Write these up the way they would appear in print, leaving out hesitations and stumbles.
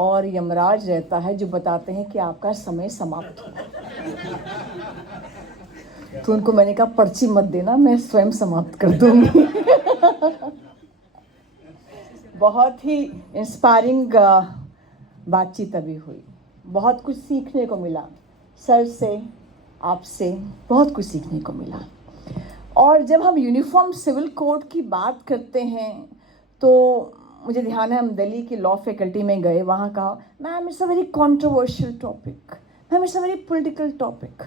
और यमराज रहता है जो बताते हैं कि आपका समय समाप्त हो। तो उनको मैंने कहा पर्ची मत देना, मैं स्वयं समाप्त कर दूंगी। बहुत ही इंस्पायरिंग बातचीत अभी हुई, बहुत कुछ सीखने को मिला सर से, आपसे बहुत कुछ सीखने को मिला। और जब हम यूनिफॉर्म सिविल कोड की बात करते हैं तो मुझे ध्यान है हम दिल्ली की लॉ फैकल्टी में गए, वहाँ कहा ma'am it's a very controversial topic, ma'am it's a very political topic,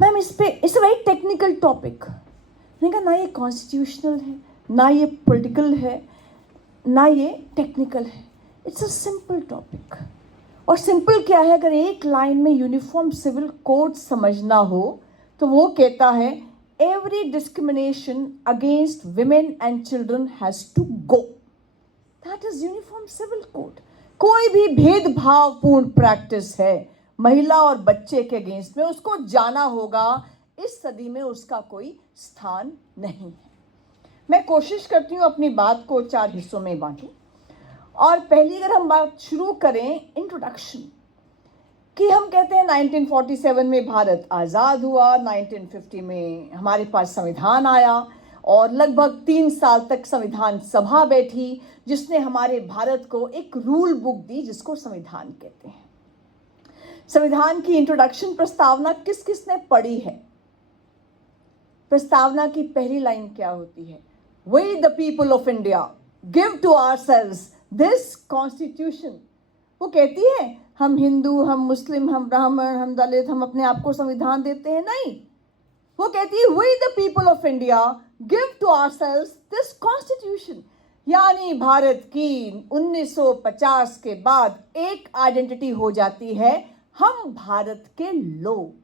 ma'am it's a very technical topic. मैंने कहा ना ये कॉन्स्टिट्यूशनल है, ना ये पॉलिटिकल है, ना ये टेक्निकल है, इट्स अ सिंपल टॉपिक। और सिंपल क्या है, अगर एक लाइन में यूनिफॉर्म सिविल कोड समझना हो तो वो कहता है every discrimination against women and children has to go, that is uniform civil code. कोई भी भेदभावपूर्ण प्रैक्टिस है महिला और बच्चे के अगेंस्ट में, उसको जाना होगा, इस सदी में उसका कोई स्थान नहीं है। मैं कोशिश करती हूँ अपनी बात को 4 हिस्सों में बांटूं। और पहली अगर हम बात शुरू करें इंट्रोडक्शन कि हम कहते हैं 1947 में भारत आज़ाद हुआ, 1950 में हमारे पास संविधान आया और लगभग 3 साल तक संविधान सभा बैठी जिसने हमारे भारत को एक रूल बुक दी जिसको संविधान कहते हैं। संविधान की इंट्रोडक्शन प्रस्तावना किस किस ने पढ़ी है? प्रस्तावना की पहली लाइन क्या होती है? We the people of India give to ourselves this constitution। वो कहती है हम हिंदू, हम मुस्लिम, हम ब्राह्मण, हम दलित, हम अपने आप को संविधान देते हैं, नहीं। वो कहती है We the people of India give to ourselves this constitution। यानी भारत की 1950 के बाद एक आइडेंटिटी हो जाती है, हम भारत के लोग।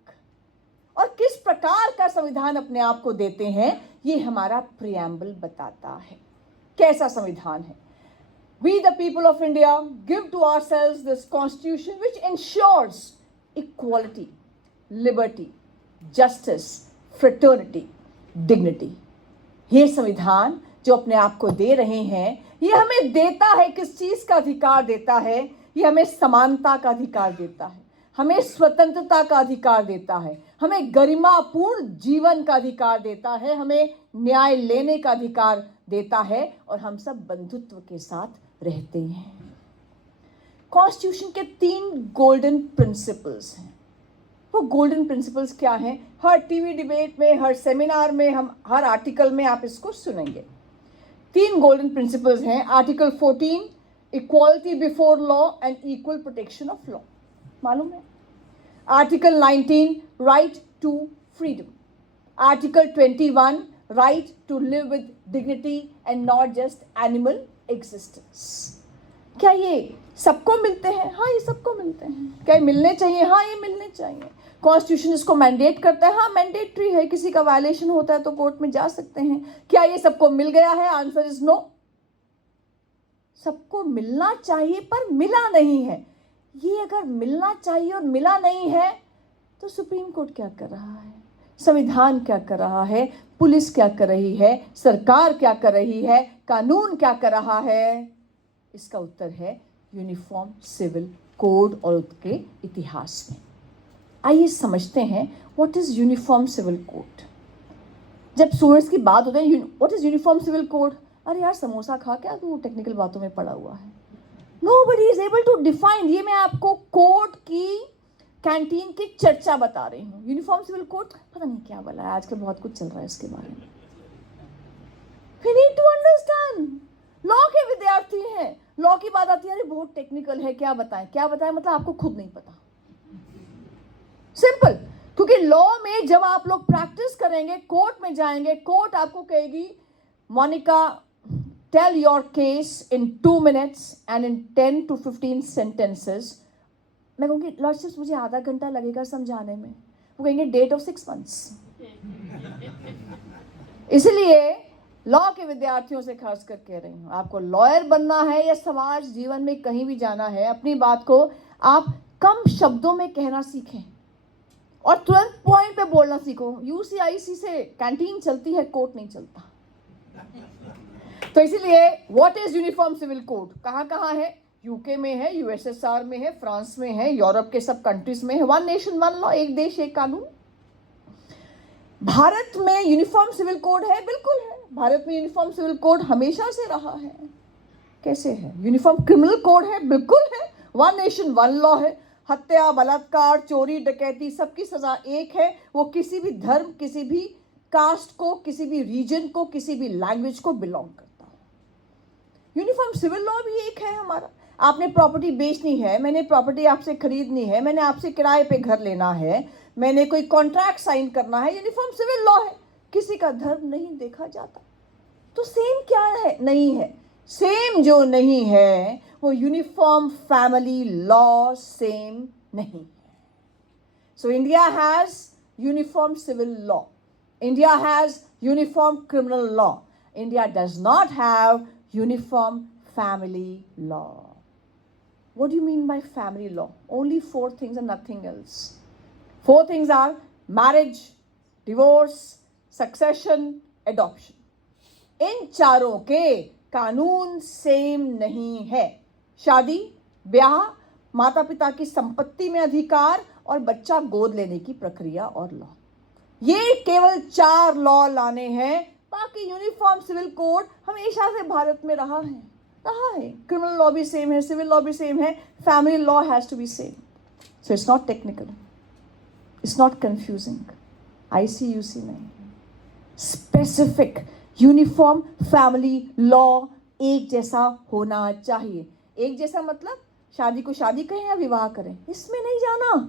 और किस प्रकार का संविधान अपने आप को देते हैं ये हमारा प्रियम्बल बताता है। कैसा संविधान है? We the people of India give to ourselves this constitution which ensures equality, liberty, justice, fraternity, dignity। ये संविधान जो अपने आप को दे रहे हैं ये हमें देता है, किस चीज का अधिकार देता है? ये हमें समानता का अधिकार देता है, हमें स्वतंत्रता का अधिकार देता है, हमें गरिमापूर्ण जीवन का अधिकार देता है, हमें न्याय लेने का अधिकार देता है और हम सब बंधुत्व के साथ रहते हैं। कॉन्स्टिट्यूशन के 3 गोल्डन प्रिंसिपल्स हैं। वो गोल्डन प्रिंसिपल्स क्या हैं? हर टीवी डिबेट में, हर सेमिनार में, हम हर आर्टिकल में आप इसको सुनेंगे। 3 गोल्डन प्रिंसिपल्स हैं। Article 14 equality before law and equal protection of law, मालूम है? Article 19 right to freedom, article 21 right to live with dignity and not just animal existence. क्या ये सबको मिलते हैं? हाँ, ये सबको मिलते हैं। क्या ये मिलने चाहिए? हाँ, ये मिलने चाहिए। कॉन्स्टिट्यूशन इसको मैंडेट करता है? हाँ, मैंडेटरी है। किसी का वायलेशन होता है तो कोर्ट में जा सकते हैं। क्या ये सबको मिल गया है? Answer is no. सबको मिलना चाहिए पर मिला नहीं है। ये अगर मिलना चाहिए और मिला नहीं है तो सुप्रीम कोर्ट क्या कर रहा है? संविधान क्या कर रहा है? पुलिस क्या कर रही है? सरकार क्या कर रही है? कानून क्या कर रहा है? इसका उत्तर है यूनिफॉर्म सिविल कोड और उसके इतिहास में। आइए समझते हैं what is uniform civil code. जब स्टूडेंट्स की बात होती है what is uniform civil code, अरे यार समोसा खा क्या तू टेक्निकल बातों में पड़ा हुआ है? Nobody is able to define। ये मैं आपको कोड की कैंटीन की चर्चा बता रही हूँ। यूनिफॉर्म सिविल कोड पता नहीं क्या बोला है, आजकल बहुत कुछ चल रहा है इसके बारे में। We need to understand। Law के विद्यार्थी हैं, लॉ की बात आती है अरे बहुत टेक्निकल है, क्या बताएं क्या बताएं, मतलब आपको खुद नहीं पता। सिंपल, क्योंकि लॉ में जब आप लोग प्रैक्टिस करेंगे, कोर्ट में जाएंगे, कोर्ट आपको कहेगी Monika tell your case in 2 minutes and in 10 to 15 sentences। मैं कहूँगी लॉर्डशिप मुझे आधा घंटा लगेगा समझाने में, वो कहेंगे डेट ऑफ 6 months। इसलिए लॉ के विद्यार्थियों से खास कर कह रही हूँ, आपको लॉयर बनना है या समाज जीवन में कहीं भी जाना है, अपनी बात को आप कम शब्दों में कहना सीखें और तुरंत पॉइंट पे बोलना सीखो। यूसीआईसी से कैंटीन चलती है, कोर्ट नहीं चलता। तो इसीलिए what is uniform civil code, कहाँ कहाँ है? यूके में है, यूएसएसआर में है, फ्रांस में है, यूरोप के सब कंट्रीज में है। वन नेशन वन लॉ, एक देश एक कानून। भारत में यूनिफॉर्म सिविल कोड है? बिल्कुल है। भारत में यूनिफॉर्म सिविल कोड हमेशा से रहा है। कैसे है? यूनिफॉर्म क्रिमिनल कोड है? बिल्कुल है। वन नेशन वन लॉ है। हत्या, बलात्कार, चोरी, डकैती, सबकी सजा एक है। वो किसी भी धर्म, किसी भी कास्ट को, किसी भी रीजन को, किसी भी लैंग्वेज को बिलोंग करता है। यूनिफॉर्म सिविल लॉ भी एक है हमारा। आपने प्रॉपर्टी बेचनी है, मैंने प्रॉपर्टी आपसे खरीदनी है, मैंने आपसे किराए पे घर लेना है, मैंने कोई कॉन्ट्रैक्ट साइन करना है, यूनिफॉर्म सिविल लॉ है। किसी का धर्म नहीं देखा जाता। तो सेम क्या है? नहीं है। सेम जो नहीं है वो यूनिफॉर्म फैमिली लॉ सेम नहीं है। So India has uniform civil law, India has uniform criminal law, India does not have uniform family law. What do you mean by family law? Only 4 things and nothing else. 4 things are marriage, divorce, succession, adoption. इन चारों के कानून same नहीं है। शादी, ब्याह, माता पिता की संपत्ति में अधिकार और बच्चा गोद लेने की प्रक्रिया और लॉ, ये केवल 4 लॉ लाने हैं। बाकी यूनिफॉर्म सिविल कोड हमेशा से भारत में रहा है। क्रिमिनल लॉ भी सेम है, सिविल लॉ भी सेम है, family law has to be same. So it's not technical, it's not confusing. ICUC नहीं, स्पेसिफिक यूनिफॉर्म फैमिली लॉ एक जैसा होना चाहिए। एक जैसा मतलब शादी को शादी कहें या विवाह करें, इसमें नहीं जाना।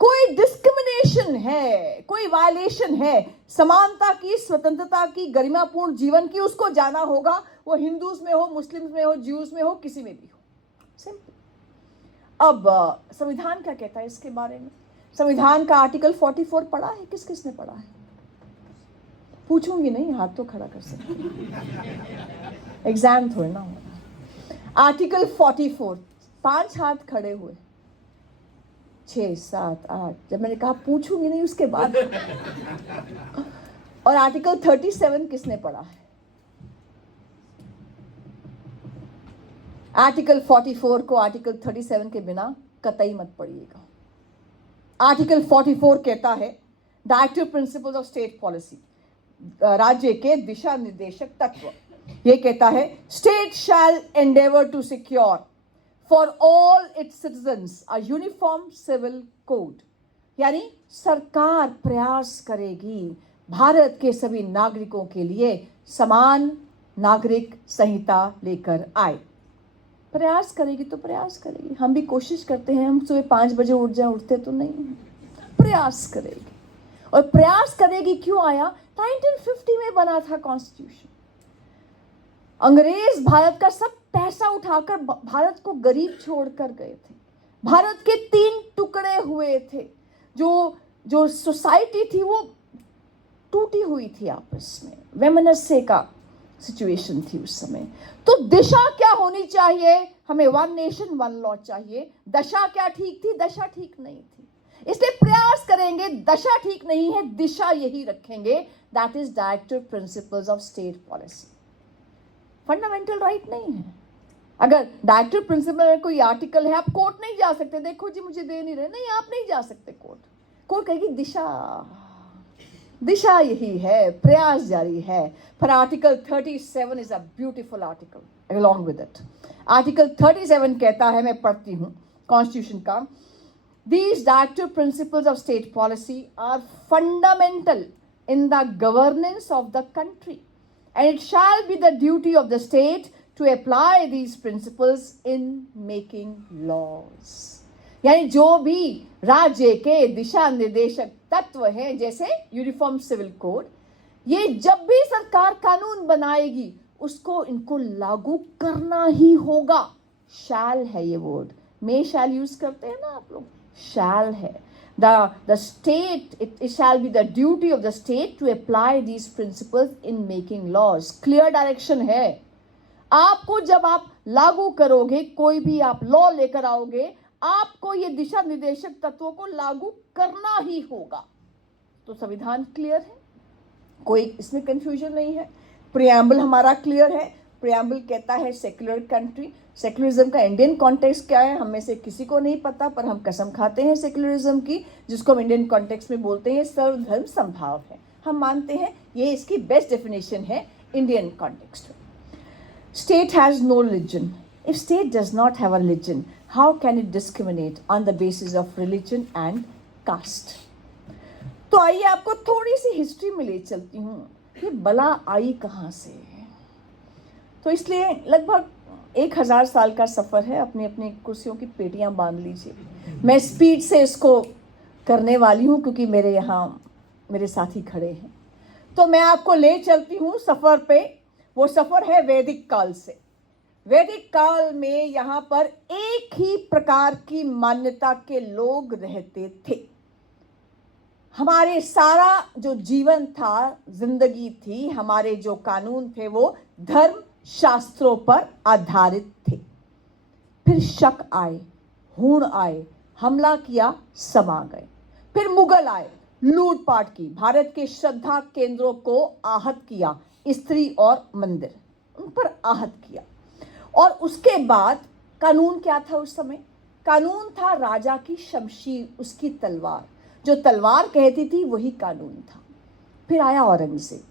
कोई डिस्क्रिमिनेशन है, कोई वायलेशन है समानता की, स्वतंत्रता की, गरिमापूर्ण जीवन की, उसको जाना होगा। वो हिंदूज में हो, मुस्लिम्स में हो, ज्यूज में हो, किसी में भी हो। सिंपल। अब संविधान क्या कहता है इसके बारे में? संविधान का आर्टिकल 44 पढ़ा है? किस किसने पढ़ा है? पूछूंगी नहीं, हाथ तो खड़ा कर सकते, एग्जाम थोड़ा ना होगा। आर्टिकल 44, 5 हाथ खड़े हुए, 6, 7, 8। जब मैंने कहा पूछूंगी नहीं उसके बाद। और आर्टिकल 37 किसने पढ़ा है? आर्टिकल 44 को आर्टिकल 37 के बिना कतई मत पढ़िएगा। आर्टिकल 44 कहता है directive principles of state policy, राज्य के दिशा निर्देशक तत्व। ये कहता है state shall endeavour to secure for all its citizens a uniform civil code. यानी सरकार प्रयास करेगी भारत के सभी नागरिकों के लिए समान नागरिक संहिता लेकर आए। प्रयास करेगी तो प्रयास करेगी, हम भी कोशिश करते हैं, हम सुबह 5 बजे उठ जाए, उठते तो नहीं हैं। प्रयास करेगी। और प्रयास करेगी क्यों आया? 1950 में बना था कॉन्स्टिट्यूशन। अंग्रेज भारत का सब पैसा उठाकर भारत को गरीब छोड़कर गए थे। भारत के 3 टुकड़े हुए थे। जो सोसाइटी थी वो टूटी हुई थी आपस में, वैमनस्य का सिचुएशन थी उस समय। तो दिशा क्या होनी चाहिए? हमें वन नेशन वन लॉ चाहिए। दशा क्या ठीक थी? दशा ठीक नहीं थी। इसलिए प्रयास करेंगे, दशा ठीक नहीं है, दिशा यही रखेंगे। That is directive principles of state policy. Fundamental right नहीं है। अगर डायरेक्टिव प्रिंसिपल में कोई आर्टिकल है, आप कोर्ट नहीं जा सकते, देखो जी मुझे दे नहीं रहे, नहीं आप नहीं जा सकते कोर्ट। कोर्ट कहेगी दिशा यही है, प्रयास जारी है। पर article 37 is a beautiful article along with it. Article 37 कहता है, मैं पढ़ती हूँ कॉन्स्टिट्यूशन का, These directive principles of state policy are fundamental in the governance of the country, and it shall be the duty of the state to apply these principles in making laws. यानी जो भी राज्य के दिशा निर्देशक तत्व हैं, जैसे यूनिफॉर्म सिविल कोड, ये जब भी सरकार कानून बनाएगी उसको इनको लागू करना ही होगा। शैल है ये वर्ड, मे शैल यूज करते हैं ना आप लोग, shall है। The state, it shall be the duty of the state to apply these principles in making laws. Clear direction है। आपको जब आप लागू करोगे, कोई भी आप लॉ लेकर आओगे, आपको ये दिशा निर्देशक तत्वों को लागू करना ही होगा। तो संविधान क्लियर है, कोई इसमें कंफ्यूजन नहीं है। प्रियम्बल हमारा क्लियर है। प्रियम्बल कहता है सेक्युलर कंट्री। सेक्युलरिज्म का इंडियन कॉन्टेक्स्ट क्या है हम में से किसी को नहीं पता, पर हम कसम खाते हैं सेक्युलरिज्म की, जिसको हम इंडियन कॉन्टेक्स्ट में बोलते हैं सर्वधर्म संभाव है। हम मानते हैं ये इसकी बेस्ट डेफिनेशन है इंडियन कॉन्टेक्स्ट में। State has no religion. If state does not have a religion, how can it discriminate on the basis of religion and caste? तो आइए आपको थोड़ी सी हिस्ट्री में ले चलती हूँ, ये बला आई कहाँ से। तो इसलिए लगभग 1000 साल का सफ़र है, अपनी अपनी कुर्सियों की पेटियाँ बांध लीजिए। मैं स्पीड से इसको करने वाली हूँ क्योंकि मेरे यहाँ मेरे साथी खड़े हैं। तो मैं आपको ले चलती हूँ सफ़र पे। वो सफ़र है वैदिक काल से। वैदिक काल में यहाँ पर एक ही प्रकार की मान्यता के लोग रहते थे। हमारे सारा जो जीवन था, जिंदगी थी, हमारे जो कानून थे वो धर्म शास्त्रों पर आधारित थे। फिर शक आए, हूण आए, हमला किया, समा गए। फिर मुगल आए, लूटपाट की, भारत के श्रद्धा केंद्रों को आहत किया, स्त्री और मंदिर उन पर आहत किया। और उसके बाद कानून क्या था उस समय? कानून था राजा की शमशीर, उसकी तलवार। जो तलवार कहती थी वही कानून था। फिर आया औरंगजेब।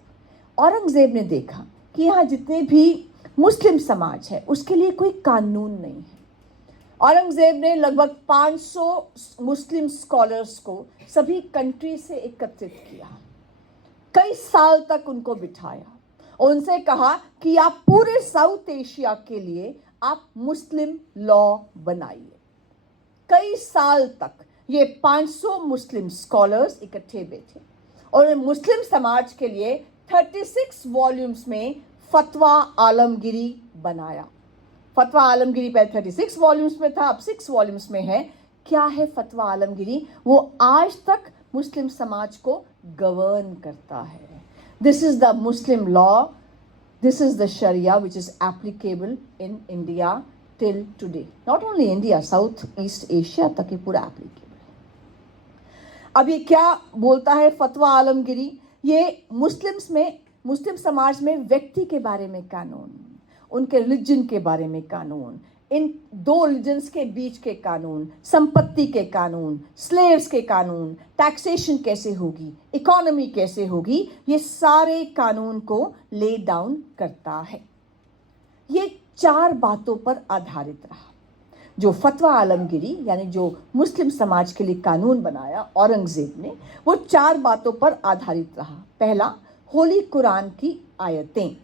औरंगजेब ने देखा कि यहाँ जितने भी मुस्लिम समाज है उसके लिए कोई कानून नहीं है। औरंगजेब ने लगभग 500 मुस्लिम स्कॉलर्स को सभी कंट्री से एकत्रित किया, कई साल तक उनको बिठाया, उनसे कहा कि आप पूरे साउथ एशिया के लिए आप मुस्लिम लॉ बनाइए। कई साल तक ये 500 मुस्लिम स्कॉलर्स इकट्ठे बैठे और मुस्लिम समाज के लिए 36 वॉल्यूम्स में फतवा आलमगिरी बनाया। फतवा आलमगिरी पहले 36 वॉल्यूम्स में था, अब 6 वॉल्यूम्स में है। क्या है फतवा आलमगिरी? वो आज तक मुस्लिम समाज को गवर्न करता है। This is the Muslim law. This is the Sharia which is applicable in India till today. Not only India, South East Asia तक ये पूरा applicable है। अब ये क्या बोलता है फतवा आलमगिरी? ये मुस्लिम समाज में व्यक्ति के बारे में कानून, उनके रिलीजन के बारे में कानून, इन दो रिलीजन्स के बीच के कानून, संपत्ति के कानून, स्लेव्स के कानून, टैक्सेशन कैसे होगी, इकोनॉमी कैसे होगी, ये सारे कानून को ले डाउन करता है। ये 4 बातों पर आधारित रहा। जो फतवा आलमगिरी यानी जो मुस्लिम समाज के लिए कानून बनाया औरंगजेब ने, वो 4 बातों पर आधारित रहा। पहला, होली कुरान की आयतें।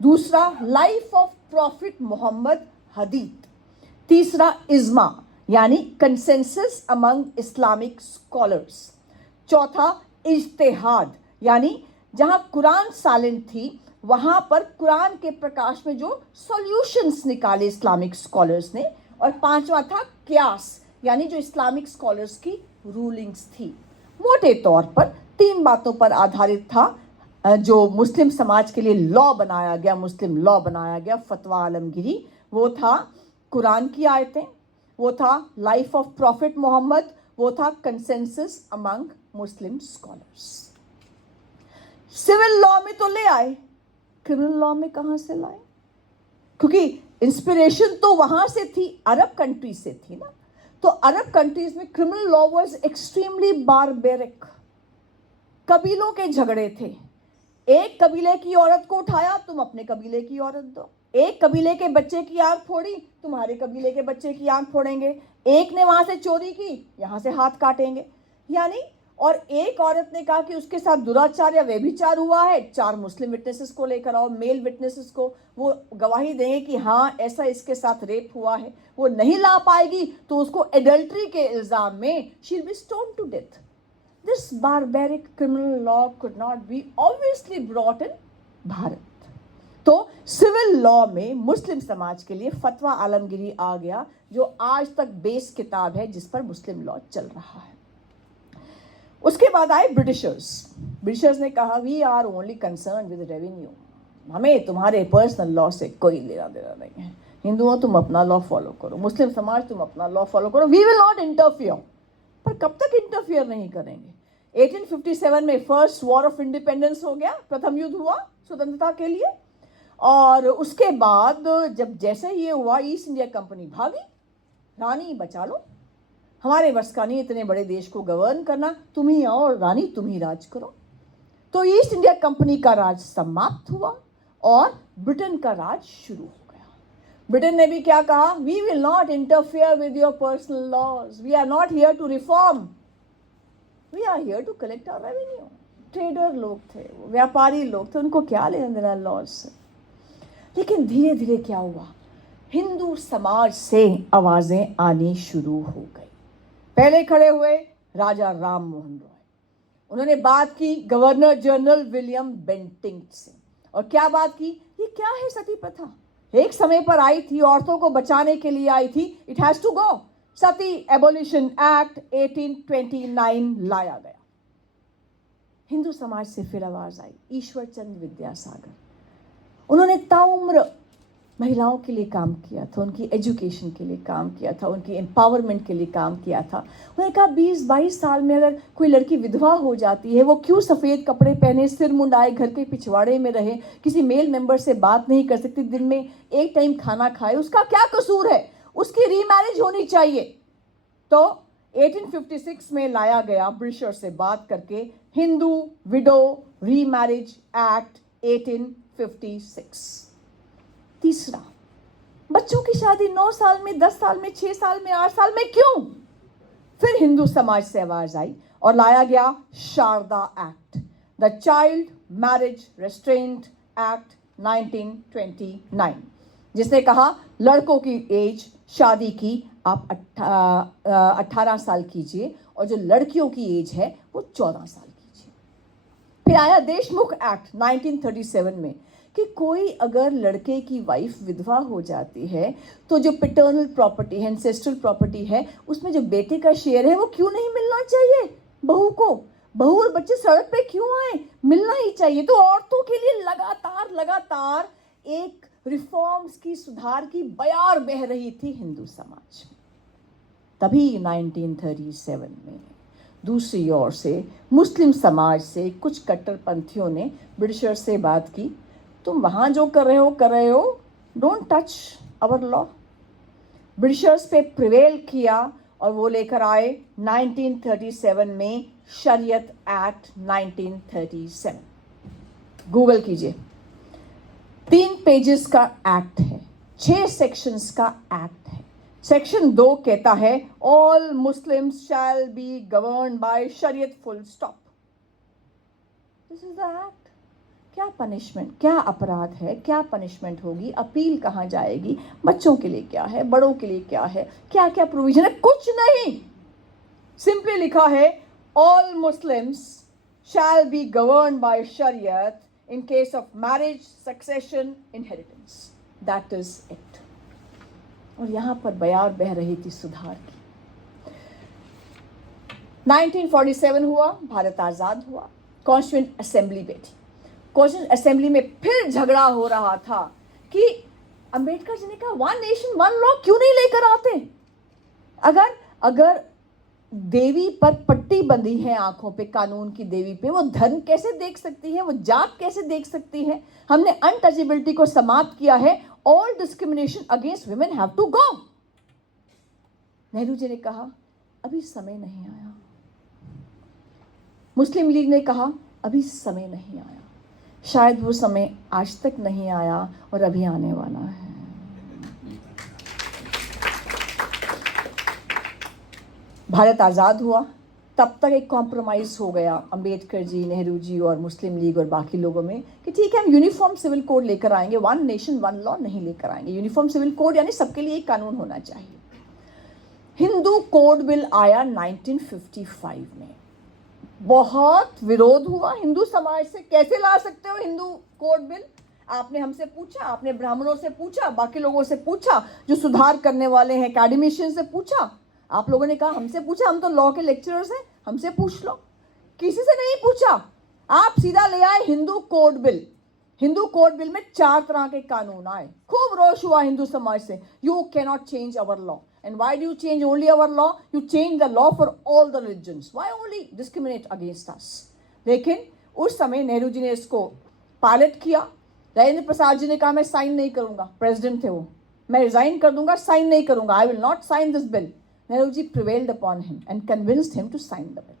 दूसरा, लाइफ ऑफ प्रॉफिट मोहम्मद हदीथ। तीसरा, इज्मा यानी कंसेंसस अमंग इस्लामिक स्कॉलर्स। चौथा, इज्तिहाद यानी जहां कुरान साइलेंट थी वहां पर कुरान के प्रकाश में जो सॉल्यूशंस निकाले इस्लामिक स्कॉलर्स ने। और पांचवा था क्यास यानी जो इस्लामिक स्कॉलर्स की रूलिंग्स थी। मोटे तौर पर 3 बातों पर आधारित था जो मुस्लिम समाज के लिए लॉ बनाया गया, मुस्लिम लॉ बनाया गया फतवा आलमगिरी। वो था कुरान की आयतें, वो था लाइफ ऑफ प्रॉफिट मोहम्मद, वो था consensus among Muslim scholars. Civil law में तो ले आए, क्रिमिनल लॉ में कहां से लाए? क्योंकि इंस्पिरेशन तो वहां से थी, अरब कंट्रीज से थी ना। तो अरब कंट्रीज में criminal law was extremely barbaric. कबीलों के झगड़े थे। एक कबीले की औरत को उठाया, तुम अपने कबीले की औरत दो। एक कबीले के बच्चे की आंख फोड़ी, तुम्हारे कबीले के बच्चे की आंख फोड़ेंगे। एक ने वहां से चोरी की, यहां से हाथ काटेंगे। यानी और एक औरत ने कहा कि उसके साथ दुराचार या व्यभिचार हुआ है, 4 मुस्लिम विटनेसेस को लेकर आओ, मेल विटनेसेस को, वो गवाही देंगे कि हाँ ऐसा इसके साथ रेप हुआ है। वो नहीं ला पाएगी तो उसको एडल्ट्री के इल्जाम में she will be stoned to death. This barbaric criminal law could not be obviously brought in Bharat. तो सिविल लॉ में मुस्लिम समाज के लिए फतवा आलमगिरी आ गया, जो आज तक बेस किताब है जिस पर मुस्लिम लॉ चल रहा है। उसके बाद आए ब्रिटिशर्स ने कहा we are only concern with revenue, हमें तुम्हारे पर्सनल लॉ से कोई लेना देना नहीं है। हिंदुओं तुम अपना लॉ फॉलो करो, मुस्लिम समाज तुम अपना लॉ फॉलो करो, वी विल नॉट इंटरफियर। पर कब तक इंटरफियर नहीं करेंगे? 1857 में फर्स्ट वॉर ऑफ इंडिपेंडेंस हो गया, प्रथम युद्ध हुआ स्वतंत्रता के लिए। और उसके बाद जब जैसे ये हुआ, ईस्ट इंडिया कंपनी भागी, रानी बचा लो, हमारे बस का नहीं इतने बड़े देश को गवर्न करना, तुम ही आओ और रानी तुम ही राज करो। तो ईस्ट इंडिया कंपनी का राज समाप्त हुआ और ब्रिटेन का राज शुरू हो गया। ब्रिटेन ने भी क्या कहा, we will not interfere with your personal laws, we are not here to reform, we are here to collect our revenue. Trader लोग थे, व्यापारी लोग थे, उनको क्या लेना देना लॉज से। लेकिन धीरे धीरे क्या हुआ, हिंदू समाज से आवाजें आनी शुरू हो गई। पहले खड़े हुए राजा राम मोहन रॉय, उन्होंने बात की गवर्नर जनरल विलियम बेंटिंक से, और क्या बात की, ये क्या है सती प्रथा, एक समय पर आई थी, औरतों को बचाने के लिए आई थी, it has to go. Sati abolition act 1829 लाया गया। हिंदू समाज से फिर आवाज आई, ईश्वर चंद्र विद्यासागर, उन्होंने ताउम्र महिलाओं के लिए काम किया था, उनकी एजुकेशन के लिए काम किया था, उनकी एम्पावरमेंट के लिए काम किया था। उन्होंने कहा 20-22 साल में अगर कोई लड़की विधवा हो जाती है, वो क्यों सफ़ेद कपड़े पहने, सिर मुंडाए, घर के पिछवाड़े में रहे, किसी मेल मेंबर से बात नहीं कर सकती, दिन में एक टाइम खाना खाए, उसका क्या कसूर है, उसकी रीमैरिज होनी चाहिए। तो 1856 में लाया गया, ब्रिटिशर से बात करके, हिंदू विडो रीमैरिज एक्ट 1856। तीसरा, बच्चों की शादी 9 साल में, 10 साल में, 6 साल में, 8 साल में क्यों? फिर हिंदू समाज से आवाज आई और लाया गया Sharda act, the child marriage restraint act 1929, जिसने कहा लड़कों की एज शादी की आप 18 साल कीजिए और जो लड़कियों की एज है वो 14 साल कीजिए। फिर आया देशमुख एक्ट 1937 में कि कोई अगर लड़के की वाइफ विधवा हो जाती है तो जो पिटर्नल प्रॉपर्टी है, एंसेस्ट्रल प्रॉपर्टी है, उसमें जो बेटे का शेयर है वो क्यों नहीं मिलना चाहिए बहू को? बहू और बच्चे सड़क पे क्यों आए, मिलना ही चाहिए। तो औरतों के लिए लगातार एक रिफॉर्म्स की, सुधार की बयार बह रही थी हिंदू समाज में। तभी 1937 में दूसरी ओर से मुस्लिम समाज से कुछ कट्टरपंथियों ने ब्रिटिशर से बात की, तुम वहाँ जो कर रहे हो, don't touch our law. Britishers पे प्रिवेल किया और वो लेकर आए 1937 में शरीयत एक्ट 1937। गूगल कीजिए, 3 पेजेस का एक्ट है, 6 सेक्शंस का एक्ट है। सेक्शन 2 कहता है all Muslims shall be governed by शरीयत, full stop. This is the act. क्या पनिशमेंट, क्या अपराध है, क्या पनिशमेंट होगी, अपील कहाँ जाएगी, बच्चों के लिए क्या है, बड़ों के लिए क्या है, क्या क्या प्रोविजन है, कुछ नहीं। सिंपली लिखा है all Muslims shall be governed by शरीयत in case of marriage, succession, inheritance, that is it. और यहां पर बयार बह रही थी सुधार की। 1947 हुआ, भारत आजाद हुआ, कॉन्स्टिट्यूएंट असेंबली बैठी। कॉन्स्टिट्यूएंट असेंबली में फिर झगड़ा हो रहा था कि अंबेडकर जी ने कहा 1 नेशन 1 लॉ क्यों नहीं लेकर आते। अगर देवी पर पट्टी बंधी है आंखों पे, कानून की देवी पे, वो धर्म कैसे देख सकती है, वो जात कैसे देख सकती है। हमने अनटचेबिलिटी को समाप्त किया है, all discrimination against women have to go. Nehru ji ने कहा अभी समय नहीं आया। मुस्लिम लीग ने कहा अभी समय नहीं आया। शायद वो समय आज तक नहीं आया और अभी आने वाला है। भारत आज़ाद हुआ, तब तक एक कॉम्प्रोमाइज़ हो गया अंबेडकर जी, नेहरू जी और मुस्लिम लीग और बाकी लोगों में कि ठीक है हम यूनिफॉर्म सिविल कोड लेकर आएंगे, 1 नेशन 1 लॉ नहीं लेकर आएंगे। यूनिफॉर्म सिविल कोड यानी सबके लिए एक कानून होना चाहिए। हिंदू कोड बिल आया 1955 में। बहुत विरोध हुआ हिंदू समाज से, कैसे ला सकते हो हिंदू कोड बिल। आपने हमसे पूछा, आपने ब्राह्मणों से पूछा, बाकी लोगों से पूछा, जो सुधार करने वाले हैं एकेडमिशियन से पूछा। आप लोगों ने कहा हमसे पूछा, हम तो लॉ के लेक्चरर्स हैं, हमसे पूछ लो। किसी से नहीं पूछा, आप सीधा ले आए Hindu code bill. Hindu code bill में 4 तरह के कानून आए। खूब रोष हुआ हिंदू समाज से, you can not change our law. And why do you change only our law? You change the law for all the religions. Why only discriminate against us? लेकिन उस समय नेहरू जी ने इसको पायलट किया, राजेंद्र प्रसाद जी ने कहा मैं साइन नहीं करूंगा, प्रेसिडेंट थे वो, मैं रिजाइन कर दूंगा, साइन नहीं करूंगा, I will not sign this bill. Nehru ji prevailed upon him and convinced him to sign the bill.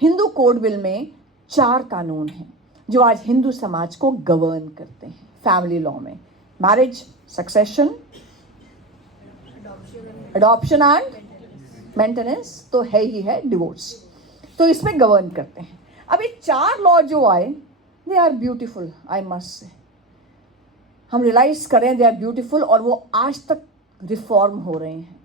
Hindu code bill में 4 कानून हैं जो आज हिंदू समाज को गवर्न करते हैं फैमिली लॉ में। Marriage, succession, adoption and maintenance तो है ही है, डिवोर्स, तो इसमें गवर्न करते हैं। अब ये 4 लॉ जो आए, they are beautiful, I must say, हम रियलाइज करें दे आर ब्यूटीफुल, और वो आज तक रिफॉर्म हो रहे हैं।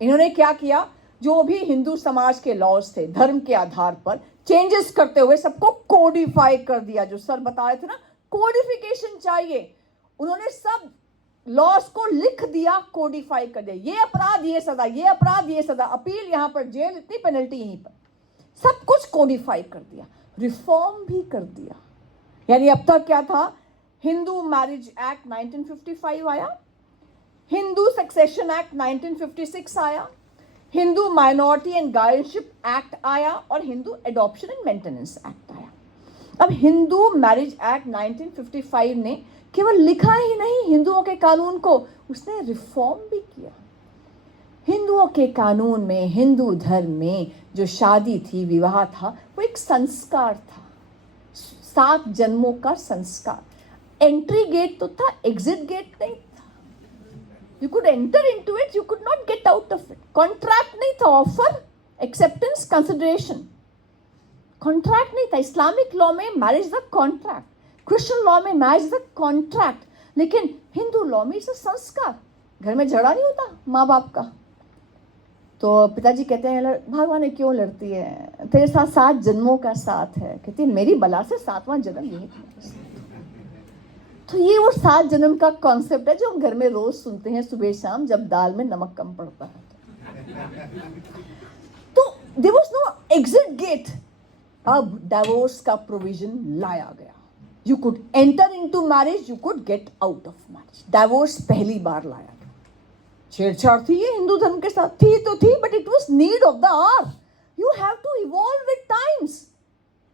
इन्होंने क्या किया, जो भी हिंदू समाज के लॉज थे धर्म के आधार पर चेंजेस करते हुए सबको कोडिफाई कर दिया। जो सर बता रहे थे ना, कोडिफिकेशन चाहिए, उन्होंने सब लॉस को लिख दिया, कोडिफाई कर दिया, ये अपराध ये सजा, ये अपराध ये सजा, अपील यहाँ पर, जेल इतनी, पेनल्टी यहीं पर, सब कुछ कोडिफाई कर दिया, रिफॉर्म भी कर दिया। यानी अब तक क्या था, हिंदू मैरिज एक्ट 1955 आया, हिंदू सक्सेशन एक्ट 1956 आया, Hindu minority and guardianship act आया, और Hindu adoption and maintenance act आया। अब हिंदू मैरिज एक्ट 1955 ने केवल लिखा ही नहीं हिंदुओं के कानून को, उसने रिफॉर्म भी किया। हिंदुओं के कानून में, हिंदू धर्म में जो शादी थी, विवाह था, वो एक संस्कार था, 7 जन्मों का संस्कार। एंट्री गेट तो था, एग्जिट गेट नहीं था। You could enter into it, you could not gate out of it. Contract नहीं था, ऑफर, एक्सेप्टेंस, कंसिडरेशन, कॉन्ट्रैक्ट नहीं था। इस्लामिक लॉ में marriage the contract, Christian law में मैरिज द कॉन्ट्रैक्ट, लेकिन हिंदू लॉ में इसे संस्कार। घर में झगड़ा नहीं होता माँ बाप का, तो पिताजी कहते हैं भगवान ने क्यों लड़ती है, तेरे साथ 7 जन्मों का साथ है, कहती है मेरी बला से 7वां जन्म यही था। तो ये वो 7 जन्म का कॉन्सेप्ट है जो हम घर में रोज सुनते हैं सुबह शाम, जब दाल में नमक कम पड़ता है। तो there was no exit gate. अब डिवोर्स का प्रोविजन लाया गया। You could enter into marriage, you could get out of marriage. Divorce पहली बार लाया गया। छेड़छाड़ थी ये हिंदू धर्म के साथ, थी तो थी, but it was need of the hour. You have to evolve with times.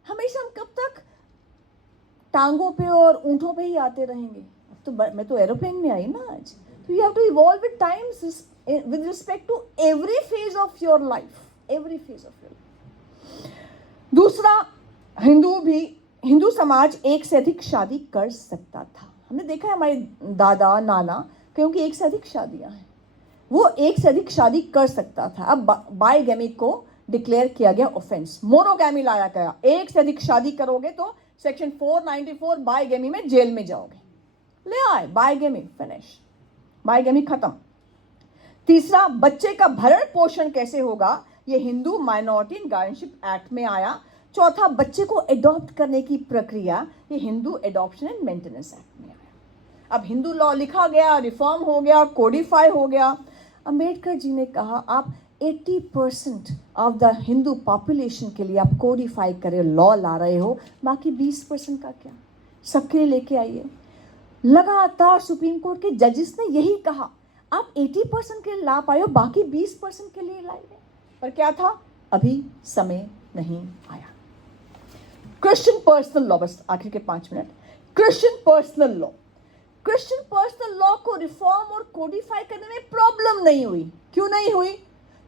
हमेशा हम कब तक टांगों पे और ऊंटों पे ही आते रहेंगे? अब तो मैं तो एरोप्लेन में आई ना आज। तो you have to evolve with times with respect to every phase of your life, every phase of your life. दूसरा, हिंदू समाज एक से अधिक शादी कर सकता था। हमने देखा है हमारे दादा नाना, क्योंकि एक से अधिक शादियां हैं, वो एक से अधिक शादी कर सकता था। अब बाइगेमी को डिक्लेयर किया गया ऑफेंस, मोनोगैमी लाया गया। एक से अधिक शादी करोगे तो सेक्शन 494 बाइगेमी में जेल में जाओगे। ले आए बाइगेमी, फिनिश, बाइगेमी खत्म। तीसरा, बच्चे का भरण पोषण कैसे होगा, ये Hindu minority and guardianship act में आया। चौथा, बच्चे को एडॉप्ट करने की प्रक्रिया, ये Hindu adoption and maintenance act में आया। अब हिंदू लॉ लिखा गया, रिफॉर्म हो गया, कोडिफाई हो गया। अंबेडकर जी ने कहा आप 80% ऑफ द हिंदू पॉपुलेशन के लिए आप कोडिफाई करे, लॉ ला रहे हो, बाकी 20% का क्या, सबके लिए लेके आइए। लगातार सुप्रीम कोर्ट के जजेस ने यही कहा, आप 80% के लिए ला पाए हो, बाकी 20% के लिए लाइए। पर क्या था, अभी समय नहीं आया। क्रिश्चियन पर्सनल लॉ, बस आखिर के 5 minute. Christian personal law, Christian personal law को रिफॉर्म और कोडिफाई करने में प्रॉब्लम नहीं हुई। क्यों नहीं हुई?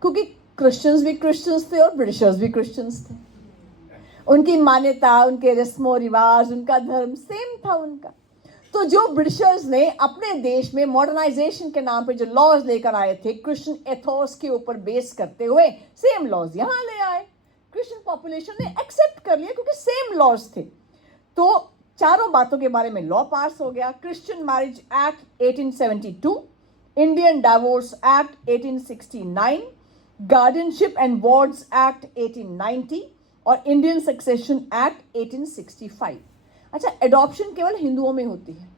क्योंकि क्रिश्चियंस भी क्रिश्चियंस थे और ब्रिटिशर्स भी क्रिश्चियंस थे। उनकी मान्यता, उनके रस्मों रिवाज, उनका धर्म सेम था उनका। तो जो ब्रिटिशर्स ने अपने देश में मॉडर्नाइजेशन के नाम पे जो लॉज लेकर आए थे, क्रिश्चियन एथोस के ऊपर बेस करते हुए, सेम लॉज यहाँ ले आए। क्रिश्चियन पॉपुलेशन ने एक्सेप्ट कर लिया क्योंकि सेम लॉज थे। तो चारों बातों के बारे में लॉ पास हो गया। Christian marriage act 1872, Indian divorce act 1869, guardianship and wards act 1890 और इंडियन सक्सेशन एक्ट 1865। अच्छा, एडॉप्शन केवल हिंदुओं में होती है,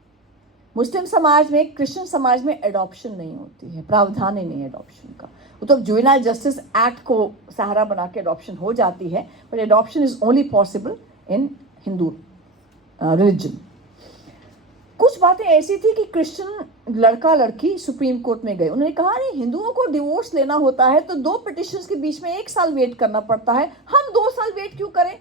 मुस्लिम समाज में, क्रिश्चियन समाज में एडॉप्शन नहीं होती है, प्रावधान ही नहीं है एडॉप्शन का। वो तो जुवेनाइल जस्टिस एक्ट को सहारा बना के एडॉप्शन हो जाती है, but adoption is only possible in Hindu religion. कुछ बातें ऐसी थी कि क्रिश्चियन लड़का लड़की सुप्रीम कोर्ट में गए, उन्होंने कहा नहीं, हिंदुओं को डिवोर्स लेना होता है तो 2 पिटिशंस के बीच में 1 साल वेट करना पड़ता है, हम 2 साल वेट क्यों करें?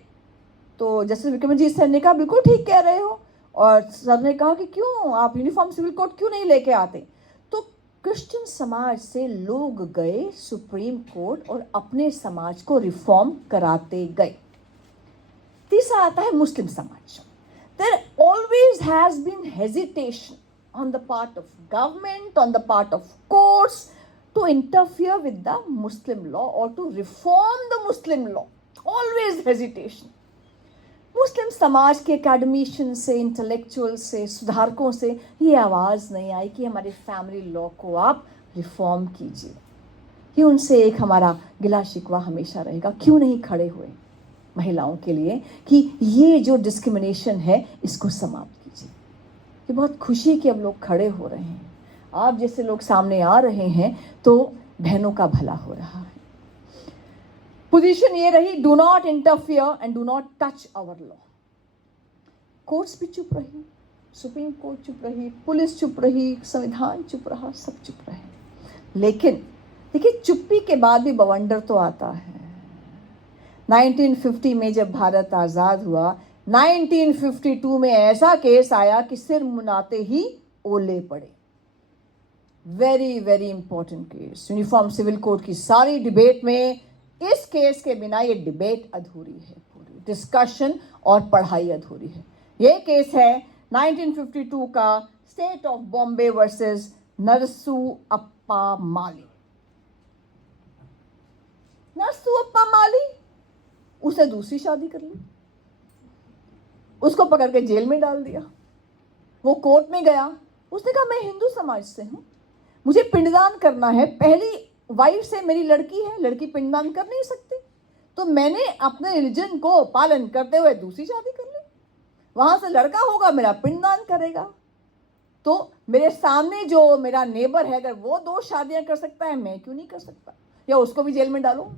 तो जस्टिस विक्रमजीत सर ने कहा बिल्कुल ठीक कह रहे हो, और सर ने कहा कि क्यों आप यूनिफॉर्म सिविल कोड क्यों नहीं लेके आते। तो क्रिश्चियन समाज से लोग गए सुप्रीम कोर्ट और अपने समाज को रिफॉर्म कराते गए। तीसरा आता है मुस्लिम समाज। There always has been hesitation on the part of government, on the part of courts to interfere with the Muslim law or to reform the Muslim law. Always hesitation. मुस्लिम समाज के एकेडमिशियन से, intellectual से, सुधारकों से ये आवाज़ नहीं आई कि हमारे फैमिली लॉ को आप रिफॉर्म कीजिए। ये उनसे एक हमारा गिला शिकवा हमेशा रहेगा, क्यों नहीं खड़े हुए महिलाओं के लिए कि ये जो डिस्क्रिमिनेशन है इसको समाप्त कीजिए। ये बहुत खुशी कि अब लोग खड़े हो रहे हैं, आप जैसे लोग सामने आ रहे हैं तो बहनों का भला हो रहा है। पोजीशन ये रही, do not interfere and do not touch our law. Courts भी चुप रही, सुप्रीम कोर्ट चुप रही, पुलिस चुप रही, संविधान चुप रहा, सब चुप रहे। लेकिन देखिए चुप्पी के बाद भी बवंडर तो आता है। 1950 में जब भारत आज़ाद हुआ, 1952 में ऐसा केस आया कि सिर मुनाते ही ओले पड़े। Very very important case. Uniform civil code की सारी डिबेट में इस केस के बिना ये डिबेट अधूरी है, पूरी डिस्कशन और पढ़ाई अधूरी है। ये केस है 1952 का स्टेट ऑफ बॉम्बे वर्सेस नरसूअप्पा माली। नरसूअप्पा माली, उसने दूसरी शादी कर ली, उसको पकड़ के जेल में डाल दिया। वो कोर्ट में गया, उसने कहा मैं हिंदू समाज से हूँ, मुझे पिंडदान करना है, पहली वाइफ से मेरी लड़की है, लड़की पिंडदान कर नहीं सकती, तो मैंने अपने रिलीजन को पालन करते हुए दूसरी शादी कर ली। वहाँ से लड़का होगा, मेरा पिंडदान करेगा, तो मेरे सामने जो मेरा नेबर है अगर वो 2 शादियाँ कर सकता है, मैं क्यों नहीं कर सकता, या उसको भी जेल में डालो।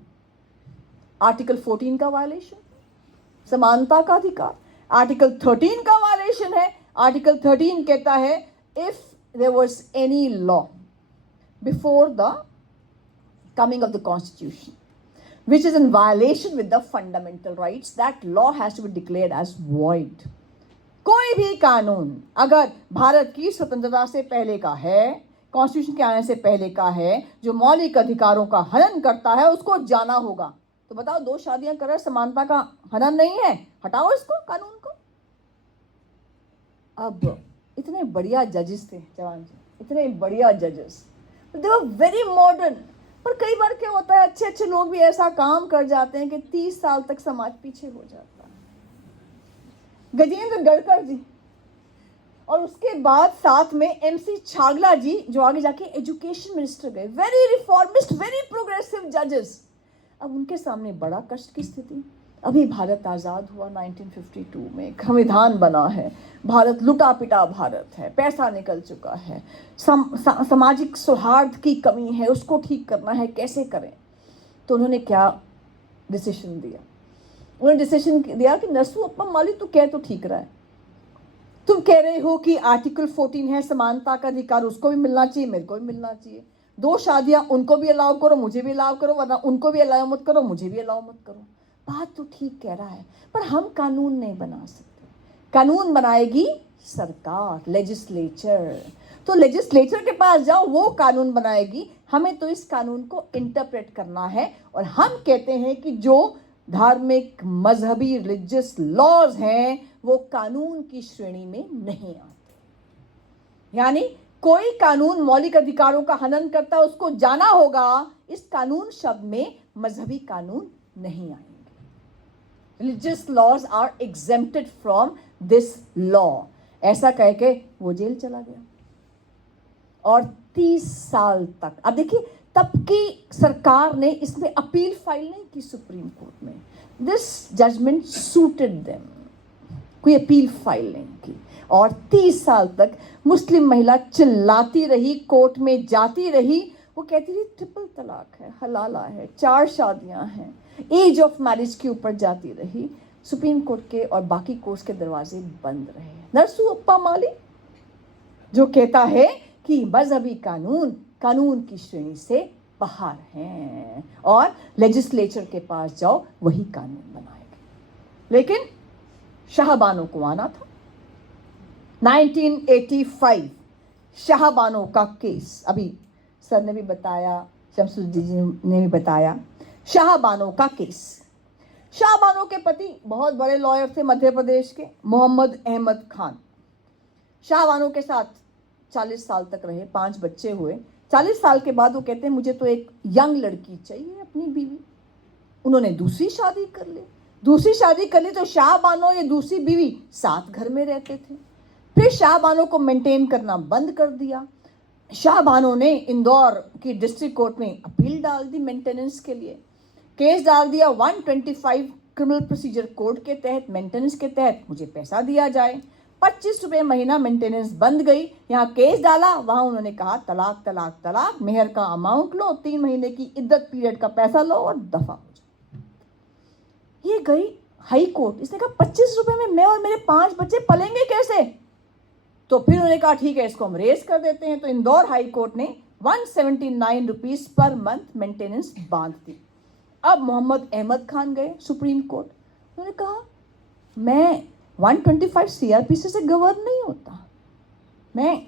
आर्टिकल 14 का वायलेशन, समानता का अधिकार। आर्टिकल 13 का वायलेशन है। आर्टिकल 13 कहता है if there was any law before the coming of the constitution which is in violation with the fundamental rights, that law has to be declared as void. कोई भी कानून अगर भारत की स्वतंत्रता से पहले का है, कॉन्स्टिट्यूशन के आने से पहले का है, जो मौलिक अधिकारों का हनन करता है उसको जाना होगा। तो बताओ 2 शादियां कर, समानता का हनन नहीं है, हटाओ इसको, कानून को। अब इतने बढ़िया जजेस थे जवान जी, इतने बढ़िया जजेस, दे वर वेरी मॉडर्न। पर कई बार क्या होता है, अच्छे अच्छे लोग भी ऐसा काम कर जाते हैं कि 30 साल तक समाज पीछे हो जाता है। गजेंद्र गडकर जी और उसके बाद साथ में MC छागला जी जो आगे जाके एजुकेशन मिनिस्टर गए, वेरी रिफॉर्मिस्ट, वेरी प्रोग्रेसिव जजेस। अब उनके सामने बड़ा कष्ट की स्थिति। अभी भारत आज़ाद हुआ 1952 में, संविधान बना है, भारत लुटा पिटा भारत है, पैसा निकल चुका है, सामाजिक सौहार्द की कमी है, उसको ठीक करना है, कैसे करें। तो उन्होंने क्या डिसीजन दिया, उन्होंने डिसीजन दिया कि नरसूअप्पा माली तू कह तो ठीक रहा है, तुम कह रहे हो कि आर्टिकल 14 है समानता का अधिकार, उसको भी मिलना चाहिए, मेरे को भी मिलना चाहिए, 2 शादियां उनको भी अलाउ करो, मुझे भी अलाउ करो, वरना उनको भी अलाउ मत करो, मुझे भी अलाउ मत करो। बात तो ठीक कह रहा है, पर हम कानून नहीं बना सकते, कानून बनाएगी सरकार, लेजिस्लेचर। तो लेजिस्लेचर के पास जाओ, वो कानून बनाएगी, हमें तो इस कानून को इंटरप्रेट करना है। और हम कहते हैं कि जो धार्मिक, मजहबी, रिलीजियस लॉज हैं वो कानून की श्रेणी में नहीं आते। यानी कोई कानून मौलिक अधिकारों का हनन करता है, उसको जाना होगा। इस कानून शब्द में मजहबी कानून नहीं आएंगे। Religious laws are exempted from this law, ऐसा कह के वो जेल चला गया और 30 साल तक। अब देखिए तब की सरकार ने इसमें अपील फाइल नहीं की सुप्रीम कोर्ट में, दिस जजमेंट सूटेड देम, कोई अपील फाइल नहीं की। और 30 साल तक मुस्लिम महिला चिल्लाती रही, कोर्ट में जाती रही, वो कहती रही ट्रिपल तलाक है, हलाला है, 4 शादियां हैं, एज ऑफ मैरिज के ऊपर जाती रही। सुप्रीम कोर्ट के और बाकी कोर्ट्स के दरवाजे बंद रहे। नरसूअप्पा माली जो कहता है कि मजहबी कानून कानून की श्रेणी से बाहर हैं और लेजिस्लेचर के पास जाओ, वही कानून बनाएगा। लेकिन शाहबानों को आना था, 1985 शाहबानो का केस, अभी सर ने भी बताया, शमसुद्दीन जी ने भी बताया, शाहबानो का केस। शाहबानो के पति बहुत बड़े लॉयर थे मध्य प्रदेश के, मोहम्मद अहमद खान। शाहबानो के साथ 40 साल तक रहे, 5 बच्चे हुए। 40 साल के बाद वो कहते हैं मुझे तो एक यंग लड़की चाहिए अपनी बीवी। उन्होंने दूसरी शादी कर ली। दूसरी शादी कर ली तो शाहबानो ये दूसरी बीवी साथ घर में रहते थे। फिर शाहबानो को मेंटेन करना बंद कर दिया। शाहबानो ने इंदौर की डिस्ट्रिक्ट कोर्ट में अपील डाल दी मेंटेनेंस के लिए, केस डाल दिया 125 क्रिमिनल प्रोसीजर कोड के तहत, मेंटेनेंस के तहत मुझे पैसा दिया जाए। 25 रुपये महीना मेंटेनेंस बंद गई। यहाँ केस डाला, वहाँ उन्होंने कहा तलाक तलाक तलाक, मेहर का अमाउंट लो, 3 महीने की इद्दत पीरियड का पैसा लो और दफा हो जाओ। ये गई हाई कोर्ट, इसने कहा 25 रुपये में मैं और मेरे 5 बच्चे पलेंगे कैसे? तो फिर उन्होंने कहा ठीक है इसको हम रेस कर देते हैं। तो इंदौर हाई कोर्ट ने 179 रुपीज पर मंथ मेंटेनेंस बांध दी। अब मोहम्मद अहमद खान गए सुप्रीम कोर्ट, उन्होंने कहा मैं 125 सीआरपीसी से गवर्न नहीं होता, मैं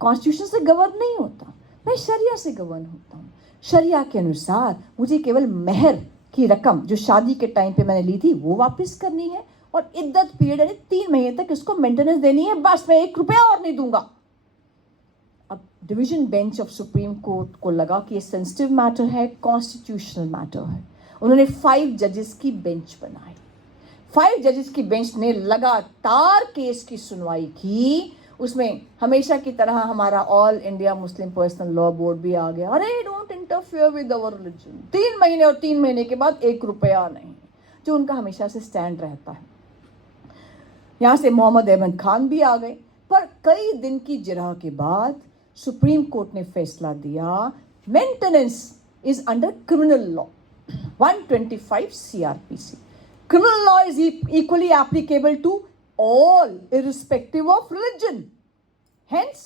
कॉन्स्टिट्यूशन से गवर्न नहीं होता, मैं शरिया से गवर्न होता हूँ। शरिया के अनुसार मुझे केवल मेहर की रकम जो शादी के टाइम पे मैंने ली थी वो वापस करनी है और इद्दत पीरियड यानी 3 महीने तक इसको मेंटेनेंस देनी है, बस मैं 1 रुपया और नहीं दूंगा। अब division bench of supreme court को लगा कि ये सेंसिटिव मैटर है, कॉन्स्टिट्यूशनल मैटर है। उन्होंने 5 जजेस की बेंच बनाई। 5 जजेस की बेंच ने लगातार केस की सुनवाई की। उसमें हमेशा की तरह हमारा all India Muslim personal law board भी आ गया, अरे don't interfere with our religion. 3 महीने और 3 महीने के बाद 1 रुपया नहीं, जो उनका हमेशा से स्टैंड रहता है। यहाँ से मोहम्मद अहमद खान भी आ गए। पर कई दिन की जिरह के बाद सुप्रीम कोर्ट ने फैसला दिया maintenance is under criminal law 125 CRPC. Criminal law is equally applicable to all irrespective of religion. Hence,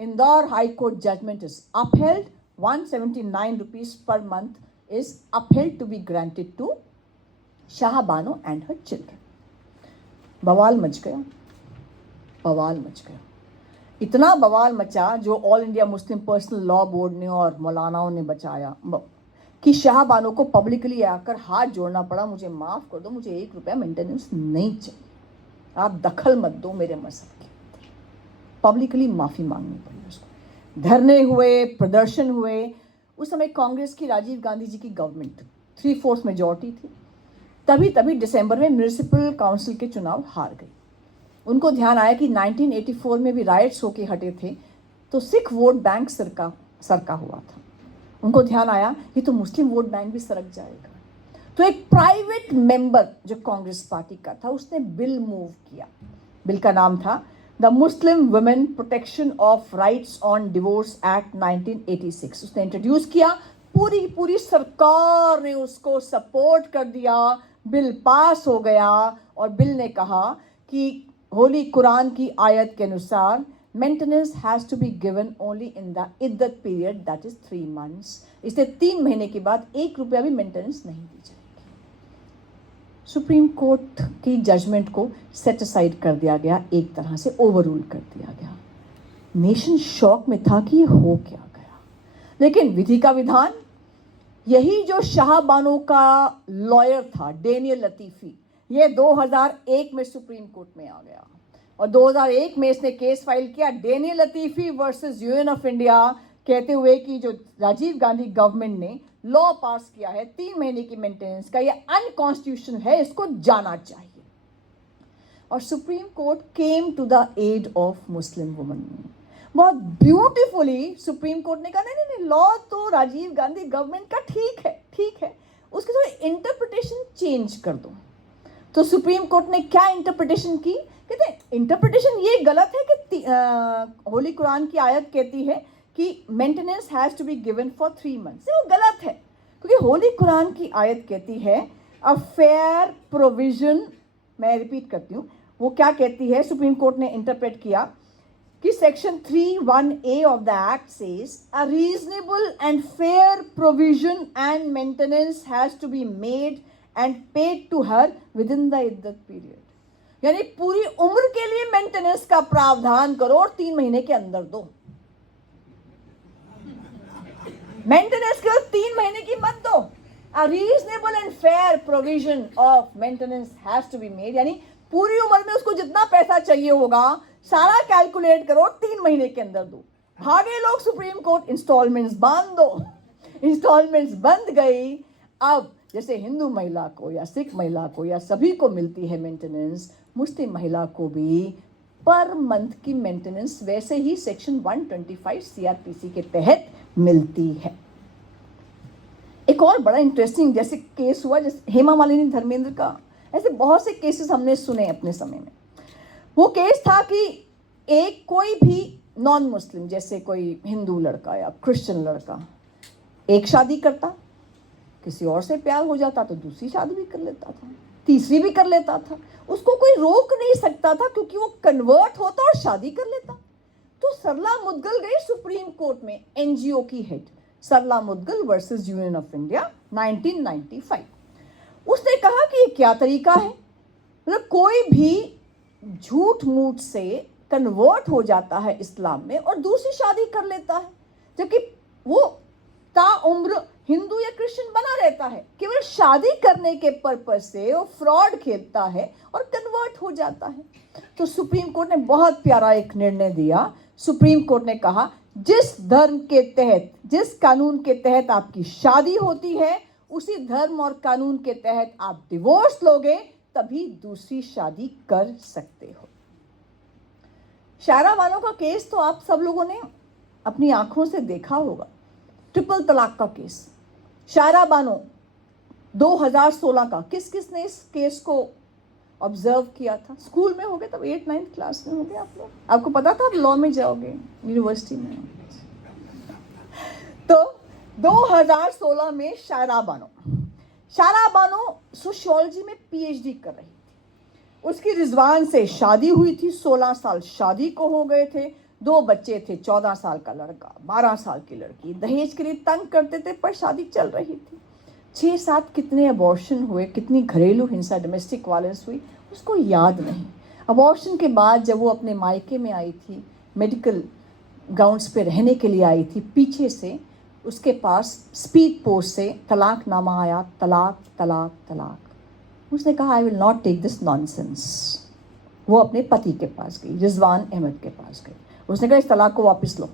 Indore High Court judgment is upheld. 179 rupees per month is upheld to be granted to Shahabano and her children. बवाल much गया, बवाल much गया। इतना बवाल मचा जो all India Muslim personal law board ने और मौलानाओं ने बचाया कि शाहबानो को पब्लिकली आकर हाथ जोड़ना पड़ा, मुझे माफ़ कर दो, मुझे 1 रुपया मेंटेनेंस नहीं चाहिए, आप दखल मत दो मेरे मसहब के। पब्लिकली माफ़ी मांगनी पड़ी उसको। धरने हुए, प्रदर्शन हुए। उस समय कांग्रेस की राजीव गांधी जी की गवर्नमेंट थी, 3/4 मेजॉरिटी थी। तभी दिसंबर में म्यूनिसिपल काउंसिल के चुनाव हार गई। उनको ध्यान आया कि 1984 में भी राइट्स होके हटे थे तो सिख वोट बैंक सरका हुआ था। उनको ध्यान आया ये तो मुस्लिम वोट बैंक भी सरक जाएगा। तो एक प्राइवेट मेंबर जो कांग्रेस पार्टी का था उसने बिल मूव किया। बिल का नाम था the Muslim women protection of rights on divorce act 1986। उसने इंट्रोड्यूस किया, पूरी सरकार ने उसको सपोर्ट कर दिया, बिल पास हो गया। और बिल ने कहा कि होली कुरान की आयत के अनुसार maintenance has to be given only in the इद्दत पीरियड दैट इज 3 months। इसलिए 3 महीने के बाद 1 रुपया भी मेंटेनेंस नहीं दी जाएगी। सुप्रीम कोर्ट की जजमेंट को सेट असाइड कर दिया गया, एक तरह से ओवर रूल कर दिया गया। नेशन शॉक में था कि ये हो क्या गया। लेकिन विधि का विधान, यही जो शाहबानो का लॉयर था डेनियल लतीफ़ी, ये 2001 में सुप्रीम कोर्ट में आ गया और 2001 में इसने केस फाइल किया Daniel Latifi versus union of India, कहते हुए कि जो राजीव गांधी गवर्नमेंट ने लॉ पास किया है 3 महीने की मेंटेनेंस का, ये अनकॉन्स्टिट्यूशनल है, इसको जाना चाहिए। और Supreme Court came to the aid of Muslim women. बहुत ब्यूटीफुली सुप्रीम कोर्ट ने कहा नहीं, लॉ तो राजीव गांधी गवर्नमेंट का ठीक है, उसकी थोड़ी इंटरप्रिटेशन चेंज कर दो। तो सुप्रीम कोर्ट ने क्या इंटरप्रिटेशन की? कहते हैं इंटरप्रिटेशन ये गलत है कि होली कुरान की आयत कहती है कि maintenance has to be given for 3 months। वो गलत है, क्योंकि होली कुरान की आयत कहती है अ फेयर प्रोविजन। मैं रिपीट करती हूँ, वो क्या कहती है, सुप्रीम कोर्ट ने इंटरप्रेट किया कि section 3(1)(a) of the act says a reasonable and fair provision and maintenance has to be made and paid to her within the iddat period। यानी पूरी उम्र के लिए मेंटेनेंस का प्रावधान करो और 3 महीने के अंदर दो। मेंटेनेंस केवल 3 महीने की मत दो। A reasonable and fair provision of maintenance has to be made, यानी पूरी उम्र में उसको जितना पैसा चाहिए होगा सारा कैलकुलेट करो, 3 महीने के अंदर दो। भागे लोग सुप्रीम कोर्ट, इंस्टॉलमेंट्स बांध दो। इंस्टॉलमेंट्स बंद गई। अब जैसे हिंदू महिला को या सिख महिला को या सभी को मिलती है मेंटेनेंस, मुस्लिम महिला को भी पर मंथ की मेंटेनेंस वैसे ही सेक्शन 125 सीआरपीसी के तहत मिलती है। एक और बड़ा इंटरेस्टिंग जैसे केस हुआ, जैसे हेमा मालिनी धर्मेंद्र का, ऐसे बहुत से केसेस हमने सुने अपने समय में। वो केस था कि एक कोई भी नॉन मुस्लिम, जैसे कोई हिंदू लड़का या क्रिश्चियन लड़का एक शादी करता, किसी और से प्यार हो जाता तो दूसरी शादी भी कर लेता था, तीसरी भी कर लेता था, उसको कोई रोक नहीं सकता था क्योंकि वो कन्वर्ट होता और शादी कर लेता। तो सरला मुद्गल गई सुप्रीम कोर्ट में, एनजीओ की head Sarla Mudgal versus Union of India 1995। उसने कहा कि ये क्या तरीका है, मतलब कोई भी झूठ मूठ से कन्वर्ट हो जाता है इस्लाम में और दूसरी शादी कर लेता है, जबकि वो ताउम्र हिंदू या क्रिश्चियन बना रहता है, केवल शादी करने के पर्पज से वो फ्रॉड खेलता है और कन्वर्ट हो जाता है। तो सुप्रीम कोर्ट ने बहुत प्यारा एक निर्णय दिया। सुप्रीम कोर्ट ने कहा जिस धर्म के तहत, जिस कानून के तहत आपकी शादी होती है, उसी धर्म और कानून के तहत आप डिवोर्स लोगे तभी दूसरी शादी कर सकते हो। शायरा बानो का केस तो आप सब लोगों ने अपनी आंखों से देखा होगा, ट्रिपल तलाक का केस। शायरा बानो 2016 का, किस किस ने इस केस को ऑब्जर्व किया था? स्कूल में हो गए तब, 8-9 क्लास में हो गए आप लोग, आपको पता था आप लॉ में जाओगे यूनिवर्सिटी में। तो 2016 में शायरा बानो सोशियोलॉजी में पीएचडी कर रही थी। उसकी रिजवान से शादी हुई थी, 16 साल शादी को हो गए थे, 2 बच्चे थे, 14 साल का लड़का, 12 साल की लड़की। दहेज के लिए तंग करते थे पर शादी चल रही थी। 6-7 कितने अबॉर्शन हुए, कितनी घरेलू हिंसा, डोमेस्टिक वायलेंस हुई, उसको याद नहीं। अबॉर्शन के बाद जब वो अपने मायके में आई थी, मेडिकल ग्राउंड्स पे रहने के लिए आई थी, पीछे से उसके पास स्पीड पोस्ट से तलाकनामा आया, तलाक तलाक तलाक। उसने कहा I will not take this nonsense. वो अपने पति के पास गई, रिजवान अहमद के पास गई। उसने कहा इस तलाक को वापस लो।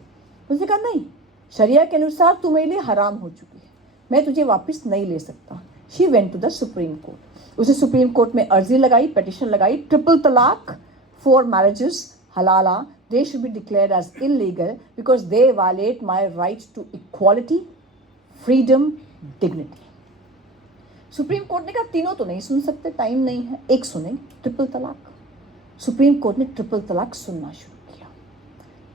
उसने कहा नहीं, शरिया के अनुसार तू मेरे लिए हराम हो चुकी है, मैं तुझे वापस नहीं ले सकता। She went to the Supreme Court. उसे सुप्रीम कोर्ट में अर्जी लगाई, पिटिशन लगाई, ट्रिपल तलाक, 4 मैरिजेस हलाला, they should be declared as illegal because they violate my right to equality, freedom, dignity. Supreme Court ने कहा तीनों तो नहीं सुन सकते, टाइम नहीं है, एक सुनेंगे, ट्रिपल तलाक। सुप्रीम कोर्ट ने ट्रिपल तलाक सुनना शुरू किया।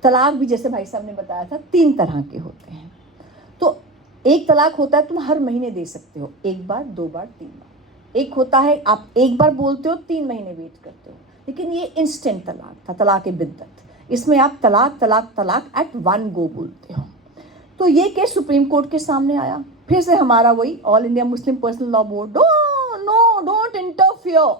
तलाक भी जैसे भाई साहब ने बताया था 3 तरह के होते हैं। तो एक तलाक होता है तुम हर महीने दे सकते हो, 1 बार, 2 बार, 3 बार। एक होता है आप 1 बार बोलते हो, 3 महीने वेट करते हो। लेकिन ये इंस्टेंट तलाक था, तलाक बिद्दत। इसमें आप तलाक तलाक तलाक एट 1 गो बोलते हो। तो ये केस सुप्रीम कोर्ट के सामने आया। फिर से हमारा वही all India Muslim personal law board, don't interfere,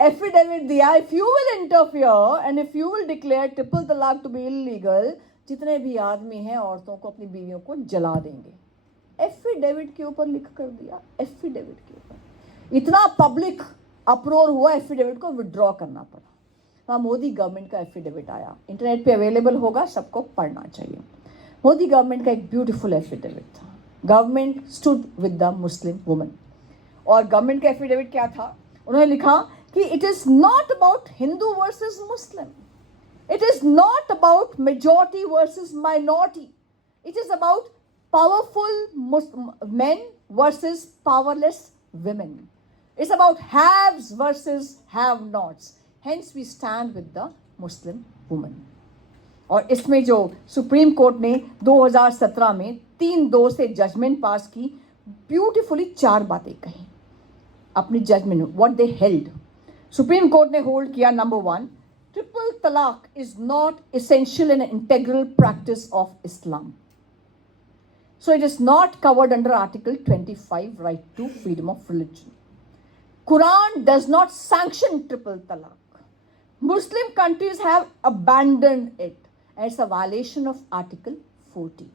affidavit दिया, if you will interfere and if you will declare triple talaq to be illegal, जितने भी आदमी हैं औरतों को, अपनी बीवियों को जला देंगे। एफिडेविट के ऊपर लिख कर दिया, एफिडेविट के ऊपर। इतना पब्लिक अप्रोर हुआ, एफिडेविट को विड्रॉ करना पड़ा। वहाँ मोदी गवर्नमेंट का एफिडेविट आया, इंटरनेट पे अवेलेबल होगा, सबको पढ़ना चाहिए। मोदी गवर्नमेंट का एक ब्यूटीफुल एफिडेविट था, government stood with the Muslim woman. और गवर्नमेंट का एफिडेविट क्या था? उन्होंने लिखा कि it is not about Hindu versus Muslim, it is not about majority versus minority, it is about powerful men versus powerless women. It's about haves versus have-nots. Hence we stand with the Muslim woman. और इसमें जो supreme Court ने 2017 में 3-2 से judgement पास की, beautifully 4 बातें कही अपनी जजमेंट में, what they held. Supreme Court ने होल्ड किया, नंबर 1, ट्रिपल तलाक is not essential and integral practice of Islam, so it is not covered under Article 25, right to freedom of religion. Quran does not sanction triple talaq. Muslim countries have abandoned it. And it's a violation of Article 14.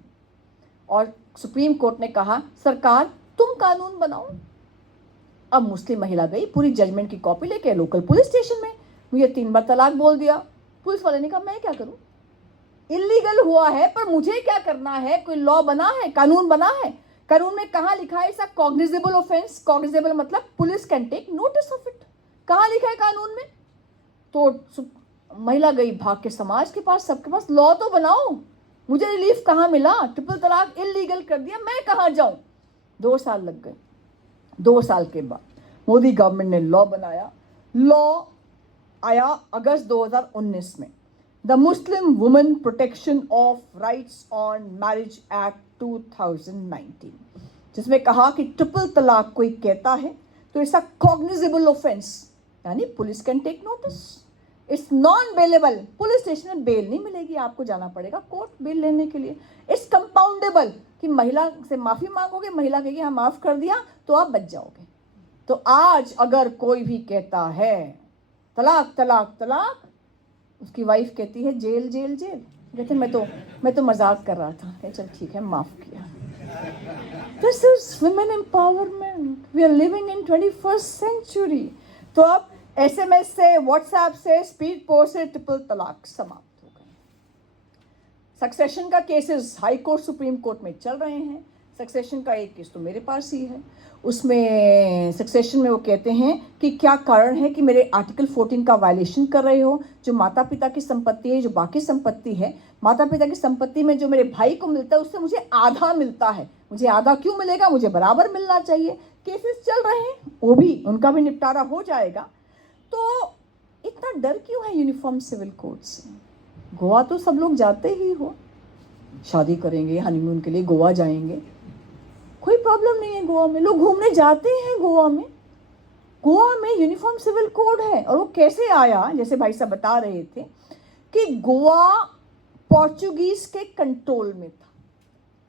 और Supreme Court ने कहा सरकार तुम कानून बनाओ। अब मुस्लिम महिला गई पूरी जजमेंट की कॉपी लेके लोकल पुलिस स्टेशन में, मुझे 3 बार तलाक बोल दिया। पुलिस वाले ने कहा मैं क्या करूं, इलीगल हुआ है पर मुझे क्या करना है, कोई लॉ बना है, कानून बना है। कानून में कहाँ लिखा है, इसका कॉग्निजेबल ऑफेंस, कॉग्निजेबल मतलब police can take notice of it, कहाँ लिखा है कानून में। तो महिला गई भाग के समाज के पास, सबके पास, लॉ तो बनाओ, मुझे रिलीफ कहाँ मिला, ट्रिपल तलाक इलीगल कर दिया, मैं कहाँ जाऊं। 2 साल लग गए। 2 साल के बाद मोदी गवर्नमेंट ने लॉ बनाया। लॉ आया अगस्त 2019 में, the Muslim women protection of rights on marriage act 2019, जिसमें कहा कि ट्रिपल तलाक कोई कहता है तो इट्स अ कॉग्निजेबल ऑफेंस, यानी police can take notice, it's non bailable, police station में बेल नहीं मिलेगी, आपको जाना पड़ेगा कोर्ट बेल लेने के लिए। इट्स कंपाउंडेबल, कि महिला से माफ़ी मांगोगे, महिला कहेगी हाँ माफ़ कर दिया तो आप बच जाओगे। तो आज अगर कोई भी कहता है तलाक तलाक तलाक, उसकी वाइफ कहती है जेल जेल जेल, कहते मैं तो मजाक कर रहा था, चल ठीक है माफ़ किया। This is women empowerment, we are living in 21st century। तो अब SMS से, व्हाट्सएप से, स्पीड पोस्ट से ट्रिपल तलाक समाप्त हो गए। सक्सेशन का cases high court supreme Court में चल रहे हैं। सक्सेशन का एक केस तो मेरे पास ही है, उसमें सक्सेशन में वो कहते हैं कि क्या कारण है कि मेरे आर्टिकल 14 का वायलेशन कर रहे हो। जो माता पिता की संपत्ति है, जो बाकी संपत्ति है, माता पिता की संपत्ति में जो मेरे भाई को मिलता है उससे मुझे आधा मिलता है, मुझे आधा क्यों मिलेगा, मुझे बराबर मिलना चाहिए। केसेस चल रहे हैं, वो भी उनका भी निपटारा हो जाएगा। तो इतना डर क्यों है यूनिफॉर्म सिविल कोड से। गोवा तो सब लोग जाते ही हो, शादी करेंगे, हनीमून के लिए गोवा जाएंगे, कोई प्रॉब्लम नहीं है। गोवा में लोग घूमने जाते हैं। गोवा में यूनिफॉर्म सिविल कोड है। और वो कैसे आया, जैसे भाई साहब बता रहे थे कि गोवा पोर्चुगीज के कंट्रोल में था।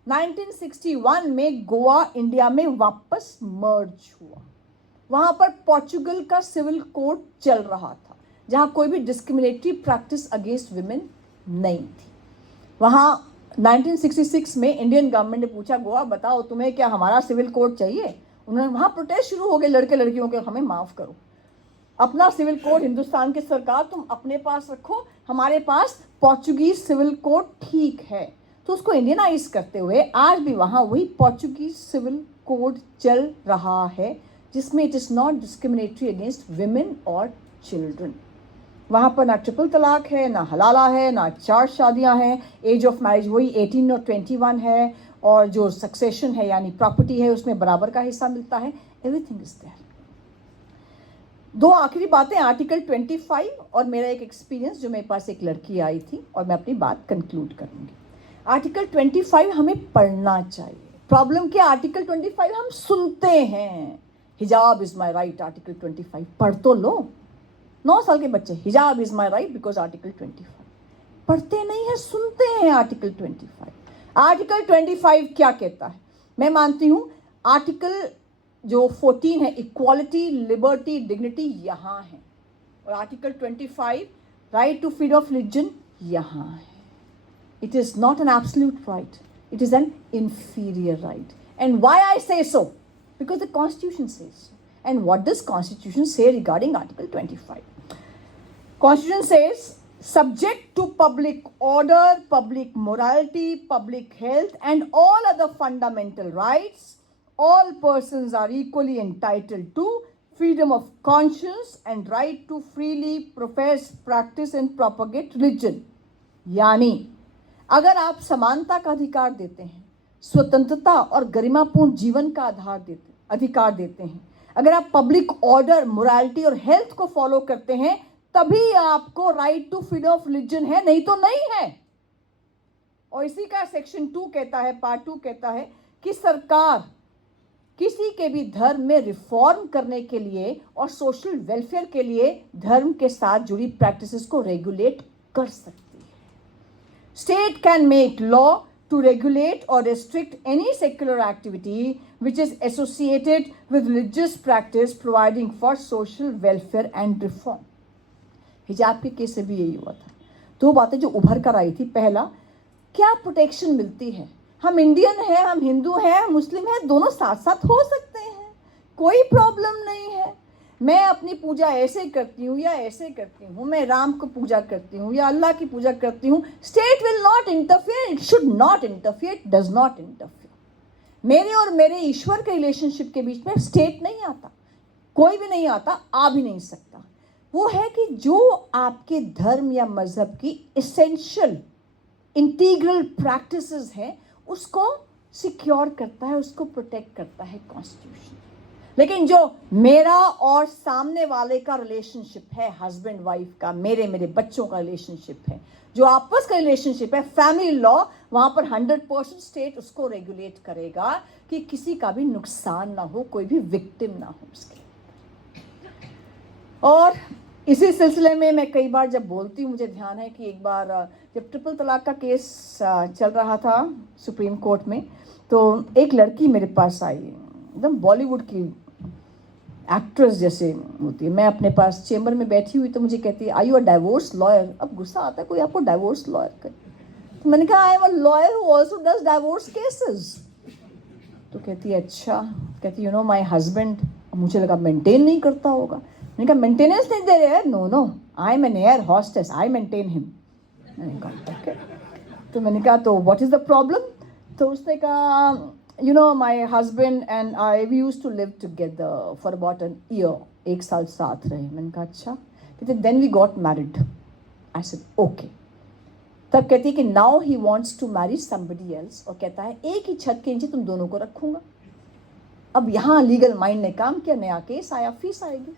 1961 में गोवा इंडिया में वापस मर्ज हुआ। वहाँ पर पोर्चुगल का सिविल कोड चल रहा था, जहाँ कोई भी डिस्क्रिमिनेटरी प्रैक्टिस अगेंस्ट विमेन नहीं थी। वहाँ 1966 में इंडियन गवर्नमेंट ने पूछा गोवा बताओ तुम्हें क्या हमारा सिविल कोड चाहिए। उन्होंने वहाँ प्रोटेस्ट शुरू हो गए लड़के लड़कियों के, हमें माफ़ करो, अपना सिविल कोड हिंदुस्तान की सरकार तुम अपने पास रखो, हमारे पास पोर्चुगीज सिविल कोड ठीक है। तो उसको इंडियनाइज करते हुए आज भी वहाँ वही पोर्चुगीज सिविल कोड चल रहा है, जिसमें it is not discriminatory against women और चिल्ड्रन। वहाँ पर ना ट्रिपल तलाक है, ना हलाला है, ना 4 शादियाँ हैं, एज ऑफ मैरिज वही 18 और 21 है, और जो सक्सेशन है यानी प्रॉपर्टी है उसमें बराबर का हिस्सा मिलता है, एवरीथिंग इज देयर। 2 आखिरी बातें, आर्टिकल 25 और मेरा एक एक्सपीरियंस, जो मेरे पास एक लड़की आई थी, और मैं अपनी बात कंक्लूड करूँगी। आर्टिकल 25 हमें पढ़ना चाहिए। प्रॉब्लम क्या, आर्टिकल 25 हम सुनते हैं, हिजाब इज़ माई राइट, आर्टिकल 25 पढ़ तो लो। 9 साल के बच्चे, हिजाब is my right because article 25, पढ़ते नहीं है, सुनते हैं आर्टिकल 25। आर्टिकल 25 क्या कहता है, मैं मानती हूँ आर्टिकल जो 14 है इक्वालिटी, लिबर्टी, डिग्निटी यहाँ है, और article 25 right to freedom of religion यहाँ है। It is not an absolute right, it is an inferior right. And why I say so? Because the Constitution says so. And what does Constitution say regarding Article 25? Constitution says, subject to public order, public morality, public health, and all other fundamental rights, all persons are equally entitled to freedom of conscience and right to freely profess, practice and propagate religion. यानी अगर आप समानता का अधिकार देते हैं, स्वतंत्रता और गरिमापूर्ण जीवन का अधिकार देते हैं, अगर आप पब्लिक ऑर्डर, मोरालिटी और हेल्थ को फॉलो करते हैं, तभी आपको right to freedom of religion है, नहीं तो नहीं है। और इसी का सेक्शन 2 कहता है, पार्ट 2 कहता है कि सरकार किसी के भी धर्म में रिफॉर्म करने के लिए और सोशल वेलफेयर के लिए धर्म के साथ जुड़ी प्रैक्टिसेस को रेगुलेट कर सकती है। State can make law to regulate or restrict any secular activity which is associated with religious practice providing for social welfare and reform. हिजाब के केस से भी यही हुआ था. दो बातें जो उभर कर आई थी. पहला, क्या प्रोटेक्शन मिलती है? हम इंडियन हैं, हम हिंदू हैं, हम मुस्लिम हैं, दोनों साथ साथ हो सकते हैं, कोई प्रॉब्लम नहीं है. मैं अपनी पूजा ऐसे करती हूँ या ऐसे करती हूँ, मैं राम को पूजा करती हूँ या अल्लाह की पूजा करती हूँ. State will not interfere, it should not interfere, it does not interfere. मेरे और मेरे ईश्वर के रिलेशनशिप के बीच में स्टेट नहीं आता, कोई भी नहीं आता, आ भी नहीं सकता. वो है कि जो आपके धर्म या मजहब की इसेंशियल इंटीग्रल प्रैक्टिसेस हैं उसको सिक्योर करता है, उसको प्रोटेक्ट करता है कॉन्स्टिट्यूशन. लेकिन जो मेरा और सामने वाले का रिलेशनशिप है, हस्बैंड वाइफ का, मेरे बच्चों का रिलेशनशिप है, जो आपस का रिलेशनशिप है, फैमिली लॉ, वहाँ पर 100% स्टेट उसको रेगुलेट करेगा कि किसी का भी नुकसान ना हो, कोई भी विक्टिम ना हो उसके. और इसी सिलसिले में मैं कई बार जब बोलती हूँ, मुझे ध्यान है कि एक बार जब ट्रिपल तलाक का केस चल रहा था सुप्रीम कोर्ट में, तो एक लड़की मेरे पास आई, एकदम बॉलीवुड की एक्ट्रेस जैसे होती है. मैं अपने पास चेम्बर में बैठी हुई तो मुझे कहती है, आई यू अ डाइवोर्स लॉयर? अब गुस्सा आता है कोई आपको डाइवोर्स लॉयर करे. तो मैंने कहा, I am a lawyer who also does divorce cases. तो कहती है अच्छा. कहती यू नो माय हस्बैंड. मुझे लगा मेंटेन नहीं करता होगा. मैंने कहा मेंटेनेंस नहीं दे रहे हैं? No, I am an air hostess, I maintain him. मैंने कहा ओके. तो मैंने कहा तो व्हाट इज द प्रॉब्लम? तो उसने कहा, you know my husband and I we used to live together for about an year. एक साल साथ रहे. मैंने कहा अच्छा. कहते then we got married. I said okay. तब कहती है कि now he wants to marry somebody else और कहता है एक ही छत के नीचे तुम दोनों को रखूंगा. अब यहाँ लीगल माइंड ने काम किया, नया केस आया, फीस आएगी.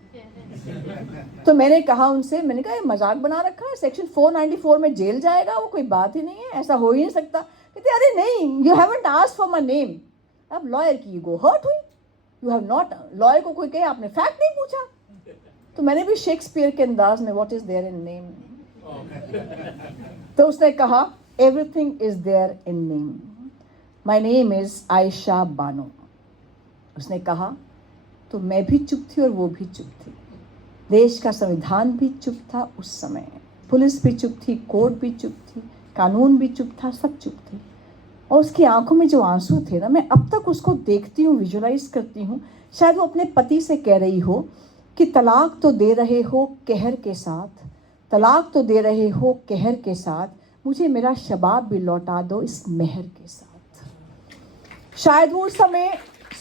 तो मैंने कहा उनसे, मैंने कहा ये मजाक बना रखा है, सेक्शन 494 में जेल जाएगा, वो कोई बात ही नहीं है, ऐसा हो ही नहीं सकता. कहते अरे नहीं, you haven't asked for my name. अब लॉयर की ईगो हर्ट हुई. यू हैव नॉट, लॉयर को कोई कहे आपने फैक्ट नहीं पूछा. तो मैंने भी शेक्सपियर के अंदाज में what is there in name. तो उसने कहा everything is there in name. My name is Ayesha Bano. उसने कहा तो मैं भी चुप थी और वो भी चुप थी. देश का संविधान भी चुप था उस समय, पुलिस भी चुप थी, कोर्ट भी चुप थी, कानून भी चुप था, सब चुप थे. और उसकी आंखों में जो आंसू थे ना, मैं अब तक उसको देखती हूँ, विजुलाइज करती हूँ. शायद वो अपने पति से कह रही हो कि तलाक तो दे रहे हो कहर के साथ, तलाक तो दे रहे हो कहर के साथ, मुझे मेरा शबाब भी लौटा दो इस मेहर के साथ. शायद वो उस समय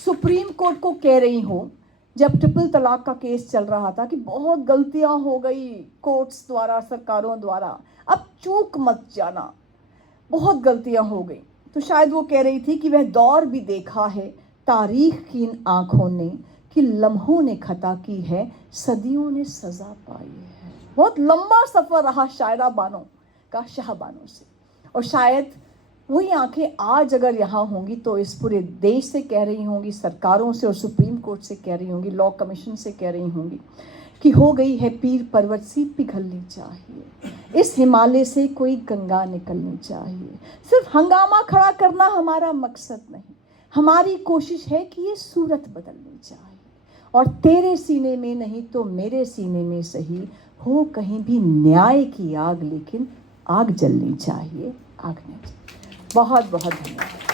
सुप्रीम कोर्ट को कह रही हो जब ट्रिपल तलाक का केस चल रहा था कि बहुत गलतियां हो गई कोर्ट्स द्वारा, सरकारों द्वारा, अब चूक मत जाना, बहुत गलतियां हो गई. तो शायद वो कह रही थी कि वह दौर भी देखा है तारीख की इन आँखों ने कि लम्हों ने खता की है, सदियों ने सज़ा पाई है. बहुत लंबा सफ़र रहा शायरा बानो का शाहबानों से. और शायद वही आंखें आज अगर यहाँ होंगी तो इस पूरे देश से कह रही होंगी, सरकारों से और सुप्रीम कोर्ट से कह रही होंगी, लॉ कमीशन से कह रही होंगी कि हो गई है पीर पर्वत सी पिघलनी चाहिए, इस हिमालय से कोई गंगा निकलनी चाहिए. सिर्फ हंगामा खड़ा करना हमारा मकसद नहीं, हमारी कोशिश है कि ये सूरत बदलनी चाहिए. और तेरे सीने में नहीं तो मेरे सीने में सही हो कहीं भी न्याय की आग, लेकिन आग जलनी चाहिए, आग नहीं. बहुत बहुत धन्यवाद.